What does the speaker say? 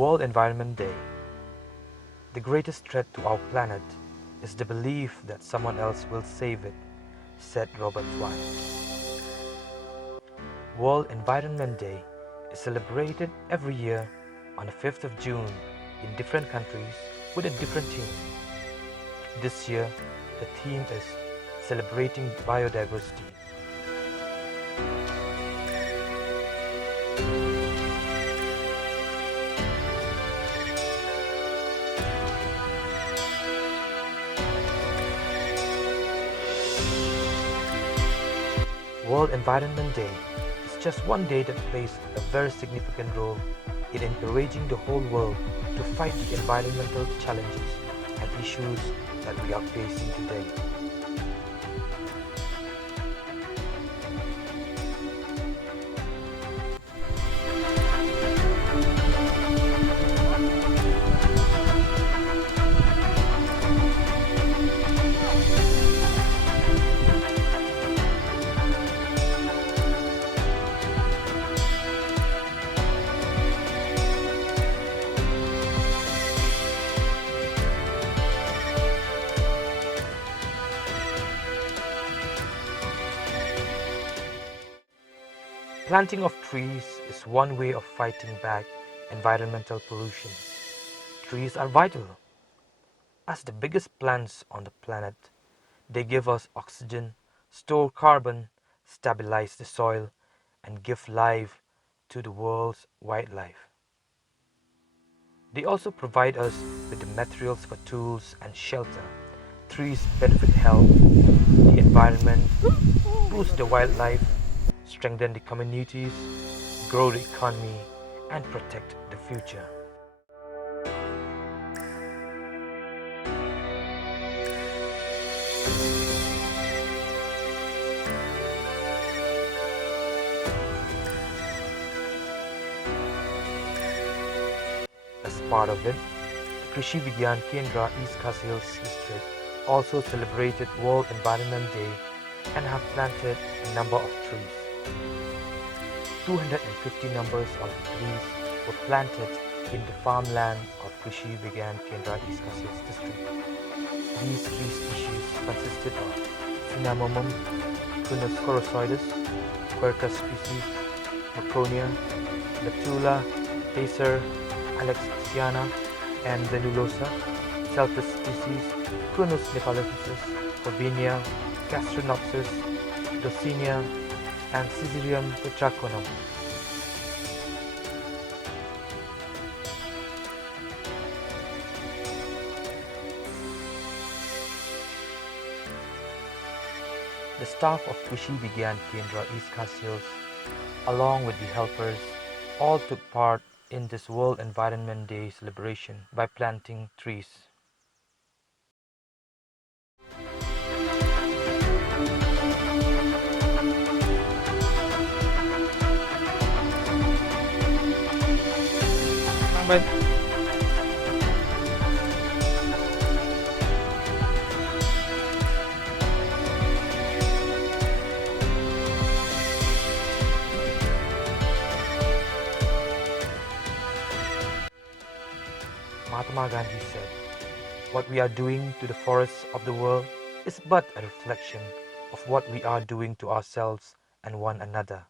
World Environment Day. The greatest threat to our planet is the belief that someone else will save it, said Robert White. World Environment Day is celebrated every year on the 5th of June in different countries with a different theme. This year, the theme is Celebrating Biodiversity. World Environment Day is just one day that plays a very significant role in encouraging the whole world to fight the environmental challenges and issues that we are facing today. Planting of trees is one way of fighting back environmental pollution. Trees are vital. As the biggest plants on the planet, they give us oxygen, store carbon, stabilize the soil, and give life to the world's wildlife. They also provide us with the materials for tools and shelter. Trees benefit health, the environment, boost the wildlife, strengthen the communities, grow the economy, and protect the future. As part of it, the Krishi Vigyan Kendra East Khas Hills district also celebrated World Environment Day and have planted a number of trees. 250 numbers of trees were planted in the farmland of Krishi Vigyan Kendra East Khas Hills district. These tree species consisted of Cinnamomum, Prunus corozoidus, Quercus species, Maconia, Betula, Acer, Alexiana, and Venulosa, Celtis species, Prunus nepalacensis, Corvinia, Gastronopsis, Dosinia, and Caesareum tetraconum. The staff of Krishi Vigyan Kendra East Khas Hills, along with the helpers, all took part in this World Environment Day celebration by planting trees. Mahatma Gandhi said, "What we are doing to the forests of the world is but a reflection of what we are doing to ourselves and one another."